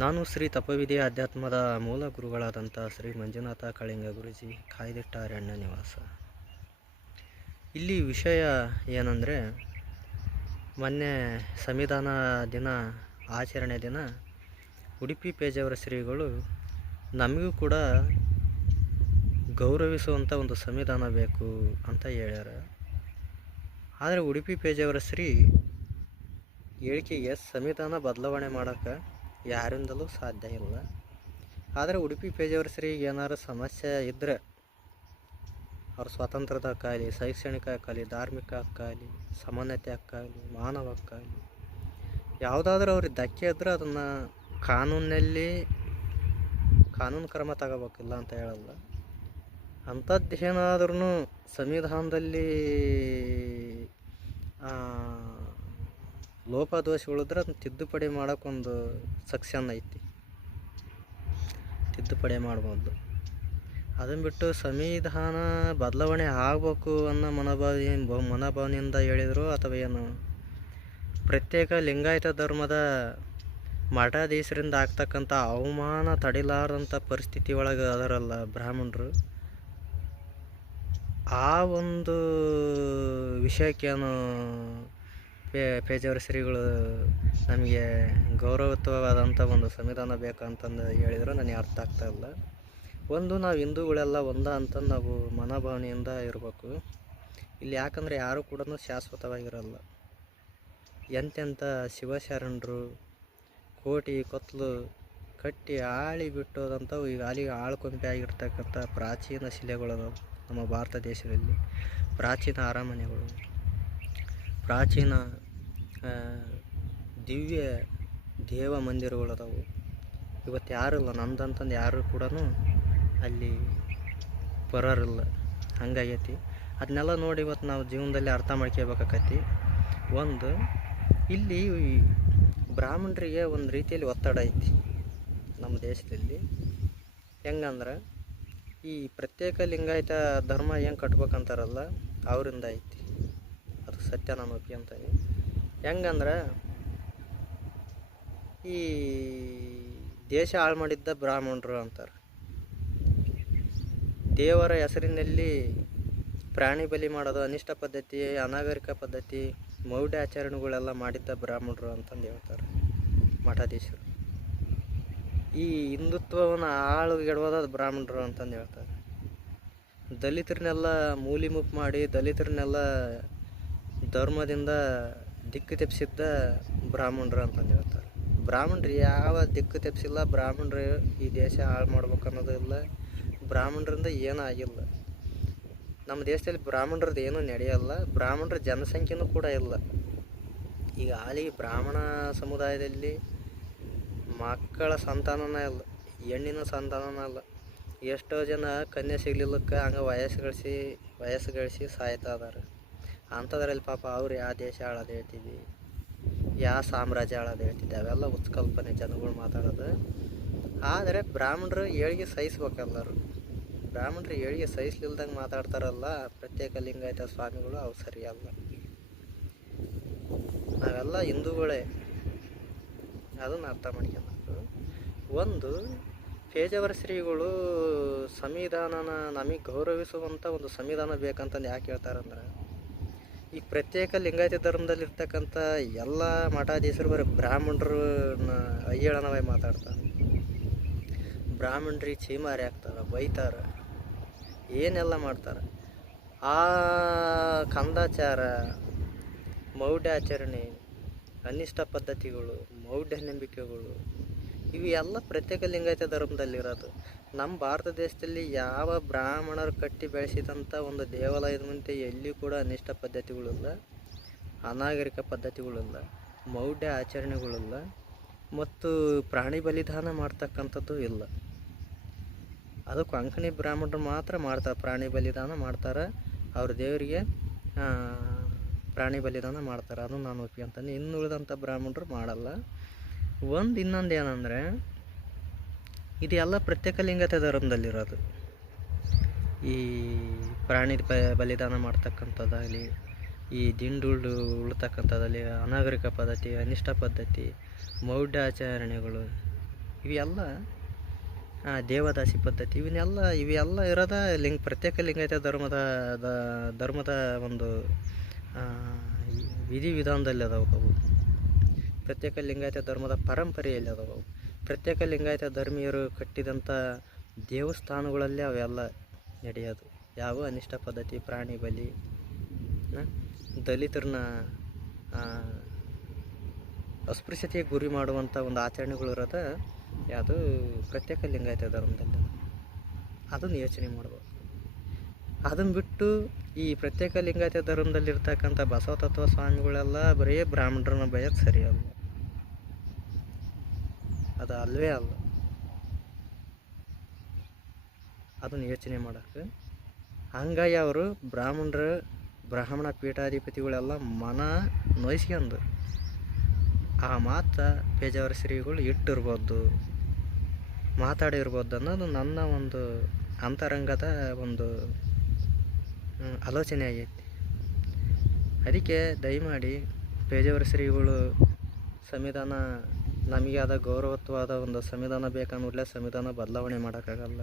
ನಾನು ಶ್ರೀ ತಪವಿದ್ಯ ಅಧ್ಯಾತ್ಮದ ಮೂಲ ಗುರುಗಳಾದಂಥ ಶ್ರೀ ಮಂಜುನಾಥ ಕಳಿಂಗ ಗುರುಜಿ ಕಾಯ್ದಿಟ್ಟ ಅರಣ್ಯ ನಿವಾಸ. ಇಲ್ಲಿ ವಿಷಯ ಏನಂದರೆ, ಮೊನ್ನೆ ಸಂವಿಧಾನ ದಿನ, ಆಚರಣೆ ದಿನ, ಉಡುಪಿ ಪೇಜಾವರ ಶ್ರೀಗಳು ನಮಗೂ ಕೂಡ ಗೌರವಿಸುವಂಥ ಒಂದು ಸಂವಿಧಾನ ಬೇಕು ಅಂತ ಹೇಳ್ಯಾರ. ಆದರೆ ಉಡುಪಿ ಪೇಜಾವರ ಶ್ರೀ ಹೇಳಿಕೆಗೆ ಸಂವಿಧಾನ ಬದಲಾವಣೆ ಮಾಡೋಕ್ಕೆ ಯಾರಿಂದಲೂ ಸಾಧ್ಯ ಇಲ್ಲ. ಆದರೆ ಉಡುಪಿ ಪೇಜಾವರ ಶ್ರೀಗೆ ಏನಾರು ಸಮಸ್ಯೆ ಇದ್ದರೆ, ಅವ್ರ ಸ್ವಾತಂತ್ರ್ಯದ ಹಕ್ಕಾಗಲಿ ಶೈಕ್ಷಣಿಕ ಹಕ್ಕಾಗಲಿ ಧಾರ್ಮಿಕ ಹಕ್ಕಾಗಲಿ ಸಮಾನತೆ ಹಕ್ಕಾಗಲಿ ಮಾನವ ಹಕ್ಕಾಗಲಿ ಯಾವುದಾದ್ರೂ ಅವ್ರಿಗೆ ಧಕ್ಕೆ ಇದ್ದರೆ ಅದನ್ನು ಕಾನೂನಿನಲ್ಲಿ ಕಾನೂನು ಕ್ರಮ ತಗೋಬೇಕಿಲ್ಲ ಅಂತ ಹೇಳಲ್ಲ. ಅಂಥದ್ದು ಏನಾದ್ರೂ ಸಂವಿಧಾನದಲ್ಲಿ ಆ, ಲೋಪದೋಷಗಳಿದ್ರೆ ಅದನ್ನ ತಿದ್ದುಪಡಿ ಮಾಡೋಕ್ಕೊಂದು ಸಕ್ಷನ್ ಐತಿ. ತಿದ್ದುಪಡಿ ಮಾಡ್ಬೋದು. ಅದನ್ನು ಬಿಟ್ಟು ಸಂವಿಧಾನ ಬದಲಾವಣೆ ಆಗಬೇಕು ಅನ್ನೋ ಮನೋಭಾವ ಮನೋಭಾವನೆಯಿಂದ ಹೇಳಿದರು ಅಥವಾ ಏನು? ಪ್ರತ್ಯೇಕ ಲಿಂಗಾಯತ ಧರ್ಮದ ಮಠಾಧೀಶರಿಂದ ಆಗ್ತಕ್ಕಂಥ ಅವಮಾನ ತಡಿಲಾರದಂಥ ಪರಿಸ್ಥಿತಿ ಒಳಗೆ ಅದರಲ್ಲ ಬ್ರಾಹ್ಮಣರು. ಆ ಒಂದು ವಿಷಯಕ್ಕೇನು ಪೇ, ಪೇಜಾವರ ಶ್ರೀಗಳು ನಮಗೆ ಗೌರವಯುತವಾದಂಥ ಒಂದು ಸಂವಿಧಾನ ಬೇಕಂತಂದು ಹೇಳಿದ್ರೆ ನನಗೆ ಅರ್ಥ ಆಗ್ತಾ ಇಲ್ಲ. ಒಂದು, ನಾವು ಹಿಂದೂಗಳೆಲ್ಲ ಒಂದ ಅಂತ ನಾವು ಮನೋಭಾವನೆಯಿಂದ ಇರಬೇಕು. ಇಲ್ಲಿ ಯಾಕಂದರೆ ಯಾರು ಕೂಡ ಶಾಶ್ವತವಾಗಿರಲ್ಲ. ಎಂತೆಂಥ ಶಿವಶರಣರು, ಕೋಟಿ ಕೊತ್ತಲು ಕಟ್ಟಿ ಆಳಿ ಬಿಟ್ಟೋದಂಥವು ಈಗ ಅಲ್ಲಿಗೆ ಆಳ್ಕೊಂಪೆ ಆಗಿರ್ತಕ್ಕಂಥ ಪ್ರಾಚೀನ ಶಿಲೆಗಳು ನಮ್ಮ ಭಾರತ ದೇಶದಲ್ಲಿ. ಪ್ರಾಚೀನ ಅರಮನೆಗಳು, ಪ್ರಾಚೀನ ದಿವ್ಯ ದೇವ ಮಂದಿರಗಳು ಅದಾವು. ಇವತ್ತು ಯಾರಿಲ್ಲ ನಂದಂತಂದು ಯಾರು ಕೂಡ ಅಲ್ಲಿ ಬರೋರಿಲ್ಲ. ಹಂಗಾಗೈತಿ. ಅದನ್ನೆಲ್ಲ ನೋಡಿ ಇವತ್ತು ನಾವು ಜೀವನದಲ್ಲಿ ಅರ್ಥ ಮಾಡ್ಕೋಬೇಕಾಕತಿ ಒಂದು, ಇಲ್ಲಿ ಬ್ರಾಹ್ಮಣರಿಗೆ ಒಂದು ರೀತಿಯಲ್ಲಿ ಒತ್ತಡ ಐತಿ ನಮ್ಮ ದೇಶದಲ್ಲಿ. ಹೆಂಗಂದ್ರೆ, ಈ ಪ್ರತ್ಯೇಕ ಲಿಂಗಾಯತ ಧರ್ಮ ಹೆಂಗೆ ಕಟ್ಬೇಕಂತಾರಲ್ಲ, ಅವರಿಂದ ಐತಿ. ಅದು ಸತ್ಯ ನಾನು ಒಪ್ಕೊಂತೀನಿ ಹೆಂಗಂದ್ರೆ ಈ ದೇಶ ಹಾಳು ಮಾಡಿದ್ದ ಬ್ರಾಹ್ಮಣರು ಅಂತಾರೆ. ದೇವರ ಹೆಸರಿನಲ್ಲಿ ಪ್ರಾಣಿ ಬಲಿ ಮಾಡೋದು ಅನಿಷ್ಟ ಪದ್ಧತಿ, ಅನಾಗರಿಕ ಪದ್ಧತಿ, ಮೌಢ್ಯ ಆಚರಣೆಗಳೆಲ್ಲ ಮಾಡಿದ್ದ ಬ್ರಾಹ್ಮಣರು ಅಂತಂದು ಹೇಳ್ತಾರೆ ಮಠಾಧೀಶರು ಈ ಹಿಂದುತ್ವವನ್ನು ಆಳುಗೆಡೋದ ಬ್ರಾಹ್ಮಣರು ಅಂತಂದು ಹೇಳ್ತಾರೆ. ದಲಿತರನ್ನೆಲ್ಲ ಮೂಲಿ ಮುಪ್ಪು ಮಾಡಿ, ದಲಿತರನ್ನೆಲ್ಲ ಧರ್ಮದಿಂದ ದಿಕ್ಕು ತೆಪ್ಸಿದ್ದ ಬ್ರಾಹ್ಮಣರು ಅಂತಂದು ಹೇಳ್ತಾರೆ. ಬ್ರಾಹ್ಮಣರು ಯಾವ ದಿಕ್ಕು ತೆಪ್ಸಿಲ್ಲ ಬ್ರಾಹ್ಮಣರು ಈ ದೇಶ ಹಾಳು ಮಾಡ್ಬೇಕು ಅನ್ನೋದು ಇಲ್ಲ, ಬ್ರಾಹ್ಮಣರಿಂದ ಏನೂ ಆಗಿಲ್ಲ. ನಮ್ಮ ದೇಶದಲ್ಲಿ ಬ್ರಾಹ್ಮಣರದ್ದು ಏನೂ ನಡೆಯಲ್ಲ, ಬ್ರಾಹ್ಮಣರ ಜನಸಂಖ್ಯೆನೂ ಕೂಡ ಇಲ್ಲ. ಈಗ ಹಾಲಿ ಬ್ರಾಹ್ಮಣ ಸಮುದಾಯದಲ್ಲಿ ಮಕ್ಕಳ ಸಂತಾನನ ಇಲ್ಲ, ಹೆಣ್ಣಿನ ಸಂತಾನನ ಇಲ್ಲ. ಎಷ್ಟೋ ಜನ ಕನ್ಯಾ ಸಿಗ್ಲಿಲ್ಲಕ್ಕೆ ಹಂಗೆ ವಯಸ್ಸು ಗಳಿಸಿ ವಯಸ್ಸು ಗಳಿಸಿ ಸಾಯ್ತಾ ಇದಾರೆ. ಅಂಥದ್ರಲ್ಲಿ ಪಾಪ ಅವ್ರು ಯಾವ ದೇಶ ಆಳೋದು ಹೇಳ್ತೀವಿ, ಯಾವ ಸಾಮ್ರಾಜ್ಯ ಆಳೋದು ಹೇಳ್ತಿದ್ದೆ ಅವೆಲ್ಲ ಉತ್ಕಲ್ಪನೆ ಜನಗಳು ಮಾತಾಡೋದು. ಆದರೆ ಬ್ರಾಹ್ಮಣರು ಏಳಿಗೆ ಸಹಿಸ್ಬೇಕೆಲ್ಲರು. ಬ್ರಾಹ್ಮಣರು ಏಳಿಗೆ ಸಹಿಸ್ಲಿಲ್ದಂಗೆ ಮಾತಾಡ್ತಾರಲ್ಲ, ಪ್ರತ್ಯೇಕ ಲಿಂಗಾಯತ ಸ್ವಾಮಿಗಳು ಅವು ಸರಿಯಲ್ಲ. ನಾವೆಲ್ಲ ಹಿಂದೂಗಳೇ. ಅದನ್ನು ಅರ್ಥ ಮಾಡ್ಕೊಬೇಕು ಒಂದು, ಪೇಜಾವರ ಶ್ರೀಗಳು ಸಂವಿಧಾನನ ನಮಗೆ ಗೌರವಿಸುವಂಥ ಒಂದು ಸಂವಿಧಾನ ಬೇಕಂತಂದು ಯಾಕೆ ಹೇಳ್ತಾರಂದ್ರೆ ಈ ಪ್ರತ್ಯೇಕ ಲಿಂಗಾಯತ ಧರ್ಮದಲ್ಲಿ ಇರ್ತಕ್ಕಂಥ ಎಲ್ಲ ಮಠಾಧೀಶರು ಬರೀ ಬ್ರಾಹ್ಮಣರು ಅಯ್ಯಳನವಾಗಿ ಮಾತಾಡ್ತಾರೆ. ಬ್ರಾಹ್ಮಣರಿಗೆ ಚೀಮಾರಿ ಆಗ್ತಾರೆ, ಬೈತಾರೆ, ಏನೆಲ್ಲ ಮಾಡ್ತಾರೆ. ಆ ಕಂದಾಚಾರ, ಮೌಢ್ಯಾಚರಣೆ, ಅನಿಷ್ಟ ಪದ್ಧತಿಗಳು, ಮೌಢ್ಯ ನಂಬಿಕೆಗಳು ಇವು ಎಲ್ಲ ಪ್ರತ್ಯೇಕ ಲಿಂಗಾಯತ ಧರ್ಮದಲ್ಲಿರೋದು. ನಮ್ಮ ಭಾರತ ದೇಶದಲ್ಲಿ ಯಾವ ಬ್ರಾಹ್ಮಣರು ಕಟ್ಟಿ ಬೆಳೆಸಿದಂಥ ಒಂದು ದೇವಾಲಯದ ಮುಂದೆ ಎಲ್ಲಿ ಕೂಡ ಅನಿಷ್ಟ ಪದ್ಧತಿಗಳಿಲ್ಲ, ಅನಾಗರಿಕ ಪದ್ಧತಿಗಳಿಲ್ಲ, ಮೌಢ್ಯ ಆಚರಣೆಗಳಿಲ್ಲ, ಮತ್ತು ಪ್ರಾಣಿ ಬಲಿದಾನ ಮಾಡ್ತಕ್ಕಂಥದ್ದು ಇಲ್ಲ. ಅದು ಕೊಂಕಣಿ ಬ್ರಾಹ್ಮಣರು ಮಾತ್ರ ಮಾಡ್ತಾರೆ, ಪ್ರಾಣಿ ಬಲಿದಾನ ಮಾಡ್ತಾರೆ, ಅವ್ರ ದೇವರಿಗೆ ಪ್ರಾಣಿ ಬಲಿದಾನ ಮಾಡ್ತಾರೆ. ಅದು ನಾನು ಒಪ್ಕೊಂತಾನೆ ಇನ್ನು ಉಳಿದಂಥ ಬ್ರಾಹ್ಮಣರು ಮಾಡಲ್ಲ. ಒಂದು ಇನ್ನೊಂದು ಏನಂದರೆ ಇದೆಲ್ಲ ಪ್ರತ್ಯೇಕ ಲಿಂಗತೆ ಧರ್ಮದಲ್ಲಿರೋದು. ಈ ಪ್ರಾಣಿ ಬ- ಬಲಿದಾನ ಮಾಡ್ತಕ್ಕಂಥದ್ದಾಗಲಿ ಈ ದಿಂಡುಳ್ಳು ಉಳ್ತಕ್ಕಂಥದ್ದಲ್ಲಿ ಅನಾಗರಿಕ ಪದ್ಧತಿ ಅನಿಷ್ಟ ಪದ್ಧತಿ ಮೌಢ್ಯ ಆಚರಣೆಗಳು ಇವೆಲ್ಲ ದೇವದಾಸಿ ಪದ್ಧತಿ ಇವನ್ನೆಲ್ಲ ಇವೆಲ್ಲ ಇರೋದ ಲಿಂಗ ಪ್ರತ್ಯೇಕ ಲಿಂಗತೆ ಧರ್ಮದ ಧರ್ಮದ ಒಂದು ಆ, ಈ ವಿಧಿ ವಿಧಾನದಲ್ಲಿ ಅದಾವ ಅವು. ಪ್ರತ್ಯೇಕ ಲಿಂಗಾಯತ ಧರ್ಮದ ಪರಂಪರೆಯಲ್ಲಿ ಅದಾವ ಪ್ರತ್ಯೇಕ ಲಿಂಗಾಯತ ಧರ್ಮೀಯರು ಕಟ್ಟಿದಂಥ ದೇವಸ್ಥಾನಗಳಲ್ಲಿ ಅವೆಲ್ಲ ನಡೆಯೋದು. ಯಾವ ಅನಿಷ್ಟ ಪದ್ಧತಿ, ಪ್ರಾಣಿ ಬಲಿ ದಲಿತರನ್ನ ಅಸ್ಪೃಶ್ಯತೆಗೆ ಗುರಿ ಮಾಡುವಂಥ ಒಂದು ಆಚರಣೆಗಳು ಇರೋದ ಯಾವುದು ಪ್ರತ್ಯೇಕ ಲಿಂಗಾಯತ ಧರ್ಮದಲ್ಲಿ. ಅದನ್ನು ಯೋಚನೆ ಮಾಡ್ಬೋದು. ಅದನ್ನು ಬಿಟ್ಟು ಈ ಪ್ರತ್ಯೇಕ ಲಿಂಗಾಯತ ಧರ್ಮದಲ್ಲಿರ್ತಕ್ಕಂಥ ಬಸವ ತತ್ವ ಸ್ವಾಮಿಗಳೆಲ್ಲ ಬರೀ ಬ್ರಾಹ್ಮಣರನ್ನ ಬಯೋದು ಸರಿ ಅಲ್ಲ ಅದು ಅಲ್ಲವೇ ಅಲ್ಲ. ಅದನ್ನು ಯೋಚನೆ ಮಾಡೋಕ್ಕೆ. ಹಂಗಾಗಿ ಅವರು ಬ್ರಾಹ್ಮಣರು, ಬ್ರಾಹ್ಮಣ ಪೀಠಾಧಿಪತಿಗಳೆಲ್ಲ ಮನ ನೋಯಿಸ್ಕೊಂಡು ಆ ಮಾತು ಪೇಜಾವರ ಶ್ರೀಗಳು ಇಟ್ಟಿರ್ಬೋದು, ಮಾತಾಡಿರ್ಬೋದು ಅನ್ನೋದು ನನ್ನ ಒಂದು ಅಂತರಂಗದ ಒಂದು ಆಲೋಚನೆ ಆಗೈತಿ. ಅದಕ್ಕೆ ದಯಮಾಡಿ ಪೇಜಾವರ ಶ್ರೀಗಳು ಸಂವಿಧಾನ ನಮಗೆ ಆದ ಗೌರವತ್ವವಾದ ಒಂದು ಸಂವಿಧಾನ ಬೇಕನ್ನೋದ್ಲೆ ಸಂವಿಧಾನ ಬದಲಾವಣೆ ಮಾಡೋಕ್ಕಾಗಲ್ಲ.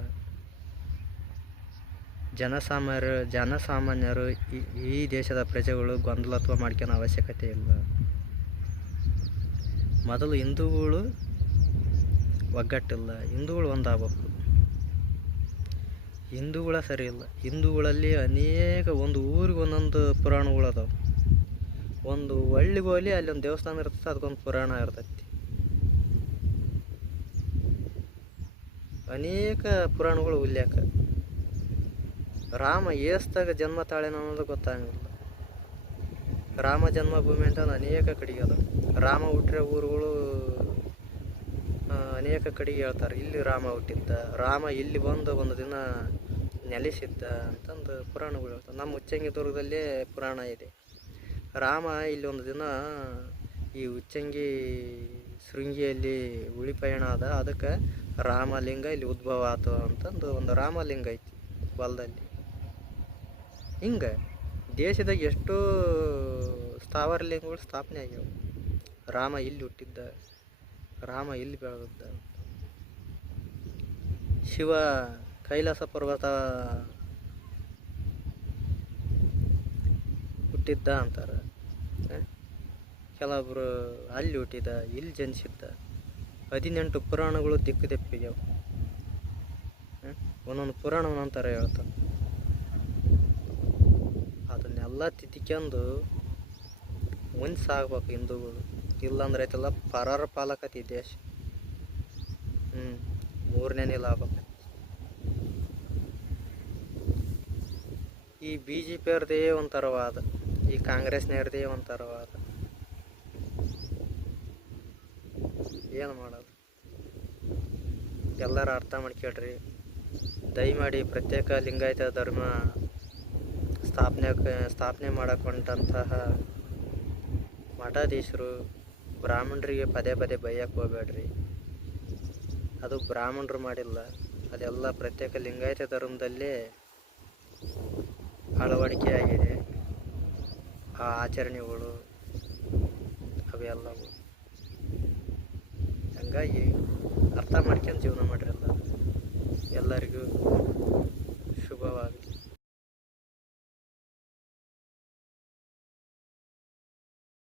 ಜನಸಾಮಾನ್ಯರು ಜನಸಾಮಾನ್ಯರು ಈ ಈ ದೇಶದ ಪ್ರಜೆಗಳು ಗೊಂದಲತ್ವ ಮಾಡ್ಕೊಳೋ ಅವಶ್ಯಕತೆ ಇಲ್ಲ. ಮೊದಲು ಹಿಂದೂಗಳು ಒಗ್ಗಟ್ಟಿಲ್ಲ. ಹಿಂದೂಗಳು ಒಂದಾಗಬೇಕು. ಹಿಂದೂಗಳ ಸರಿ ಇಲ್ಲ. ಹಿಂದೂಗಳಲ್ಲಿ ಅನೇಕ ಒಂದು ಊರಿಗೆ ಒಂದೊಂದು ಪುರಾಣಗಳು ಅದಾವೆ. ಒಂದು ಹಳ್ಳಿಗೆ ಹೋಗ್ಲಿ ಅಲ್ಲಿ ಒಂದು ದೇವಸ್ಥಾನ ಇರ್ತದೆ, ಅದಕ್ಕೊಂದು ಪುರಾಣ ಇರ್ತೈತಿ. ಅನೇಕ ಪುರಾಣಗಳು ಉಲ್ಲೇಖ. ರಾಮ ಏಸ್ದಾಗ ಜನ್ಮ ತಾಳೇನ ಅನ್ನೋದು ಗೊತ್ತಾಗಂಗಿಲ್ಲ ರಾಮ ಜನ್ಮಭೂಮಿ ಅಂತ ಅನೇಕ ಕಡೆಗೆ ಅದಾವ. ರಾಮ ಹುಟ್ಟಿರೋ ಊರುಗಳು ಅನೇಕ ಕಡೆಗೆ ಹೇಳ್ತಾರೆ. ಇಲ್ಲಿ ರಾಮ ಹುಟ್ಟಿದ್ದ, ರಾಮ ಇಲ್ಲಿ ಬಂದು ಒಂದು ದಿನ ನೆಲೆಸಿದ್ದ ಅಂತಂದು ಪುರಾಣಗಳು ಹೇಳ್ತಾರೆ ನಮ್ಮ ಉಚ್ಚಂಗಿ ದುರ್ಗದಲ್ಲೇ ಪುರಾಣ ಇದೆ. ರಾಮ ಇಲ್ಲಿ ಒಂದು ದಿನ ಈ ಉಚ್ಚಂಗಿ ಶೃಂಗಿಯಲ್ಲಿ ಉಳಿಪಯಣ ಅದ. ಅದಕ್ಕೆ ರಾಮಲಿಂಗ ಇಲ್ಲಿ ಉದ್ಭವ ಆತು ಅಂತಂದು ಒಂದು ರಾಮಲಿಂಗ ಐತಿ ಹೊಲದಲ್ಲಿ. ಹಿಂಗೆ ದೇಶದಾಗ ಎಷ್ಟೋ ಸ್ಥಾವರ ಲಿಂಗಗಳು ಸ್ಥಾಪನೆ ಆಗ್ಯಾವ. ರಾಮ ಇಲ್ಲಿ ಹುಟ್ಟಿದ್ದ, ರಾಮ ಇಲ್ಲಿ ಬೆಳೆದಿದ್ದ ಶಿವ ಕೈಲಾಸ ಪರ್ವತ ಹುಟ್ಟಿದ್ದ ಅಂತಾರೆ? ಕೆಲವೊಬ್ರು ಅಲ್ಲಿ ಹುಟ್ಟಿದ, ಇಲ್ಲಿ ಜನಿಸಿದ್ದ ಹದಿನೆಂಟು ಪುರಾಣಗಳು ದಿಕ್ಕು ದೆಪ್ಪಿಗ್ಯಾವ ಆ? ಒಂದೊಂದು ಪುರಾಣ ಒಂದೊಂದು ಥರ ಹೇಳ್ತಾನೆ ಅದನ್ನೆಲ್ಲ ತಿದ್ದಿಕೊಂಡು ಮುಂದೆ ಸಾಗ್ಬೇಕು ಹಿಂದೂಗಳು. ಇಲ್ಲಾಂದ್ರೆ ಐತಲ್ಲ ಪರಾರ ಪಾಲಕತಿ ದೇಶ. ಹ್ಞೂ ಮೂರನೇ ಆಗ್ಬೇಕು. ಈ ಬಿ ಜೆ ಪಿಯವ್ರದೇ ಒಂಥರವಾದ, ಈ ಕಾಂಗ್ರೆಸ್ನವ್ರದೇ ಒಂಥರ ಏನು ಮಾಡೋದು? ಎಲ್ಲರೂ ಅರ್ಥ ಮಾಡ್ಕೊಳ್ರಿ. ದಯಮಾಡಿ ಪ್ರತ್ಯೇಕ ಲಿಂಗಾಯತ ಧರ್ಮ ಸ್ಥಾಪನೆ ಸ್ಥಾಪನೆ ಮಾಡಕೊಂಡಂತಹ ಮಠಾಧೀಶರು ಬ್ರಾಹ್ಮಣರಿಗೆ ಪದೇ ಪದೇ ಬೈಯಕ್ಕೆ ಹೋಗ್ಬೇಡ್ರಿ. ಅದು ಬ್ರಾಹ್ಮಣರು ಮಾಡಿಲ್ಲ. ಅದೆಲ್ಲ ಪ್ರತ್ಯೇಕ ಲಿಂಗಾಯತ ಧರ್ಮದಲ್ಲೇ ಅಳವಡಿಕೆ ಆಗಿದೆ. ಆ ಆಚರಣೆಗಳು, ಅವೆಲ್ಲವು. ಹಂಗಾಗಿ ಅರ್ಥ ಮಾಡ್ಕೊಂಡು ಜೀವನ ಮಾಡಿರಲ್ಲ ಎಲ್ಲರಿಗೂ ಶುಭವಾಗಲಿ.